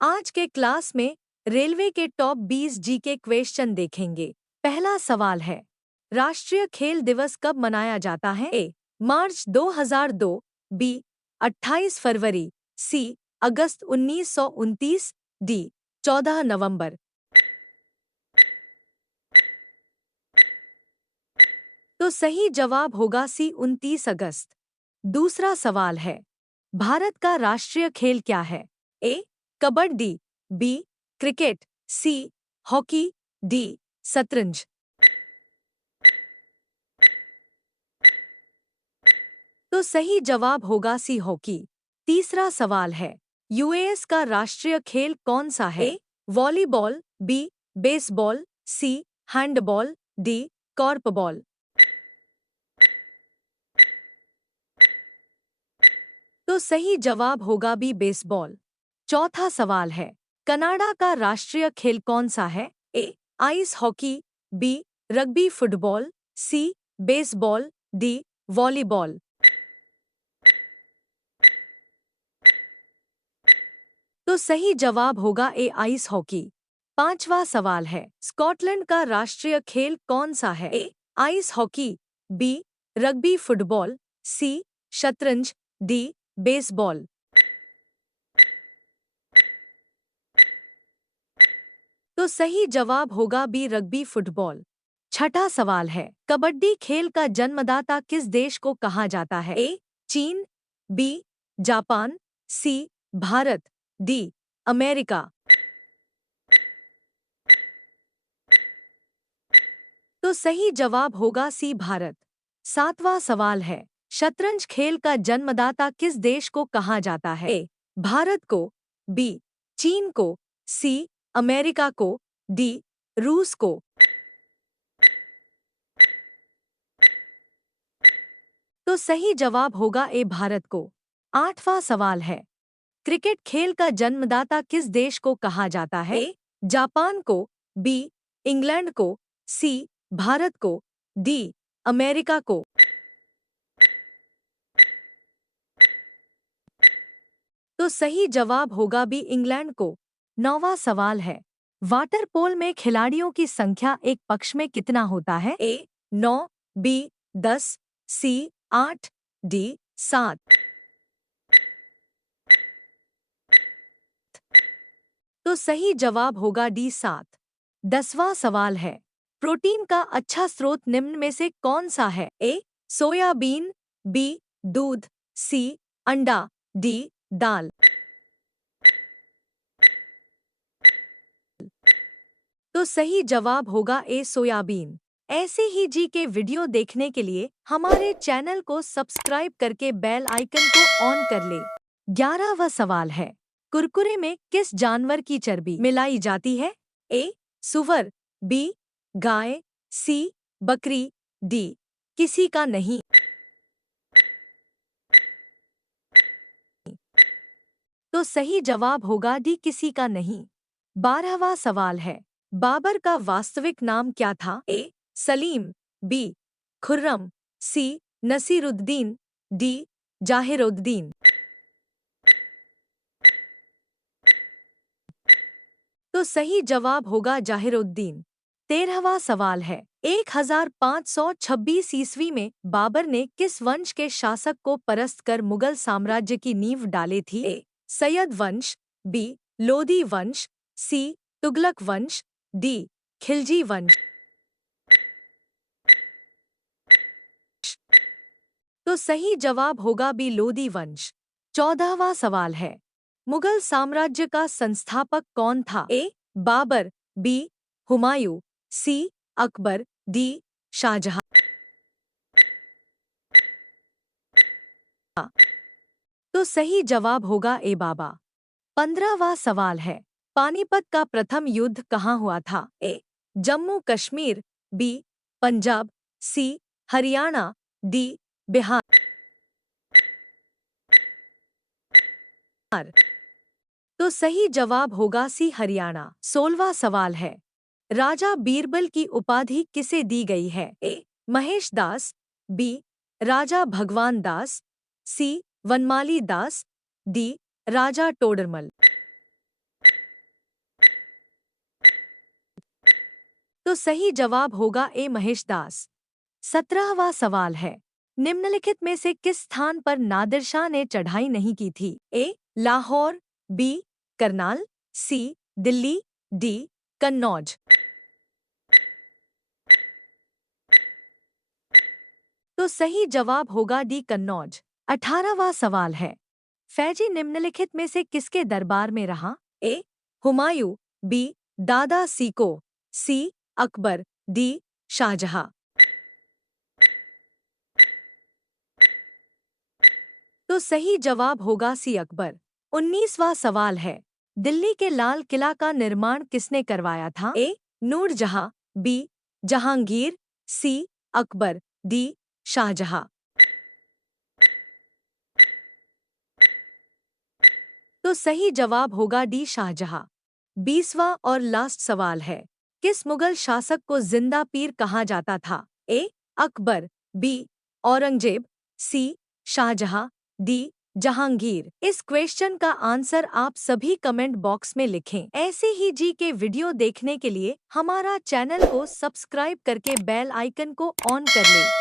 आज के क्लास में रेलवे के टॉप 20 जीके क्वेश्चन देखेंगे। पहला सवाल है, राष्ट्रीय खेल दिवस कब मनाया जाता है? ए. मार्च 2002, बी. 28 फरवरी, सी. अगस्त 1929, डी. 14 नवंबर। तो सही जवाब होगा सी. 29 अगस्त। दूसरा सवाल है, भारत का राष्ट्रीय खेल क्या है? A. Kabaddi, B. Cricket, C. Hockey, D. शतरंज। तो सही जवाब होगा सी. हॉकी। तीसरा सवाल है, यूएस का राष्ट्रीय खेल कौन सा है? A. Volleyball, B. Baseball, C. Handball, D. Korfball. तो सही जवाब होगा बी. बेसबॉल। चौथा सवाल है, कनाडा का राष्ट्रीय खेल कौन सा है? A. Ice hockey, B. Rugby football, C. Baseball, D. Volleyball. तो सही जवाब होगा ए. Ice hockey. पांचवा सवाल है, स्कॉटलैंड का राष्ट्रीय खेल कौन सा है? A. Ice hockey, B. Rugby football, C. शतरंज, डी. बेसबॉल। तो सही जवाब होगा बी. Rugby football. छठा सवाल है, कबड्डी खेल का जन्मदाता किस देश को कहा जाता है? ए. चीन, बी. जापान, सी. भारत, डी. अमेरिका। तो सही जवाब होगा सी. भारत। सातवां सवाल है, शतरंज खेल का जन्मदाता किस देश को कहा जाता है? ए. भारत को, बी. चीन को, सी. अमेरिका को, डी. रूस को। तो सही जवाब होगा ए. भारत को। आठवां सवाल है, क्रिकेट खेल का जन्मदाता किस देश को कहा जाता है? ए. जापान को, बी. इंग्लैंड को, सी. भारत को, डी. अमेरिका को। तो सही जवाब होगा बी. इंग्लैंड को। नौवां सवाल है, वाटर पोल में खिलाड़ियों की संख्या एक पक्ष में कितना होता है? ए. 9, बी. 10, सी. 8, डी. 7। तो सही जवाब होगा डी. 7। 10वां सवाल है, प्रोटीन का अच्छा स्रोत निम्न में से कौन सा है? ए. Soybean, B. दूध, सी. अंडा, डी. दाल। तो सही जवाब होगा ए. सोयाबीन। ऐसे ही जी के वीडियो देखने के लिए हमारे चैनल को सब्सक्राइब करके बेल आइकन को ऑन कर ले। 11वां सवाल है, कुरकुरे में किस जानवर की चर्बी मिलाई जाती है? ए. सुअर, बी. गाय, सी. बकरी, डी. किसी का नहीं। तो सही जवाब होगा डी. किसी का नहीं। 12वां सवाल है, बाबर का वास्तविक नाम क्या था? ए. सलीम, बी. खुर्रम, सी. नसीरुद्दीन, डी. जाहिरुद्दीन। तो सही जवाब होगा जाहिरुद्दीन। 13वां सवाल है, 1526 ईस्वी में बाबर ने किस वंश के शासक को परास्त कर मुगल साम्राज्य की नींव डाली थी? ए. सैयद वंश, बी. लोदी वंश, सी. तुगलक वंश, डी. खिलजी वंश। तो सही जवाब होगा बी. लोदी वंश। 14वां सवाल है, मुगल साम्राज्य का संस्थापक कौन था? ए. बाबर, बी. हुमायूं, सी. अकबर, डी. शाहजहां। तो सही जवाब होगा ए. बाबा। 15वां सवाल है, पानीपत का प्रथम युद्ध कहाँ हुआ था? ए. जम्मू कश्मीर, बी. पंजाब, सी. हरियाणा, डी. बिहार। तो सही जवाब होगा सी. हरियाणा। 16वां सवाल है, राजा बीरबल की उपाधि किसे दी गई है? ए. महेश दास, बी. राजा भगवान दास, सी. वनमाली दास, डी. राजा टोडरमल। तो सही जवाब होगा ए महेश दास। 17वां सवाल है, निम्नलिखित में से किस स्थान पर नादिर शाह ने चढ़ाई नहीं की थी? ए लाहौर, बी करनाल, सी दिल्ली, डी कन्नौज। तो सही जवाब होगा डी कन्नौज। 18वां सवाल है, फैजी निम्नलिखित में से किसके दरबार में रहा? ए हुमायूं, बी दादा सीको, सी अकबर, डी शाहजहां। तो सही जवाब होगा सी अकबर। 19वां सवाल है, दिल्ली के लाल किला का निर्माण किसने करवाया था? ए नूरजहां, बी जहांगीर, सी अकबर, डी शाहजहां। तो सही जवाब होगा डी शाहजहां। 20वां और लास्ट सवाल है, किस मुगल शासक को जिंदा पीर कहा जाता था? ए अकबर, बी औरंगजेब, सी शाहजहां, डी जहांगीर। इस क्वेश्चन का आंसर आप सभी कमेंट बॉक्स में लिखें। ऐसे ही जी के वीडियो देखने के लिए हमारा चैनल को सब्सक्राइब करके बेल आइकन को ऑन कर लें।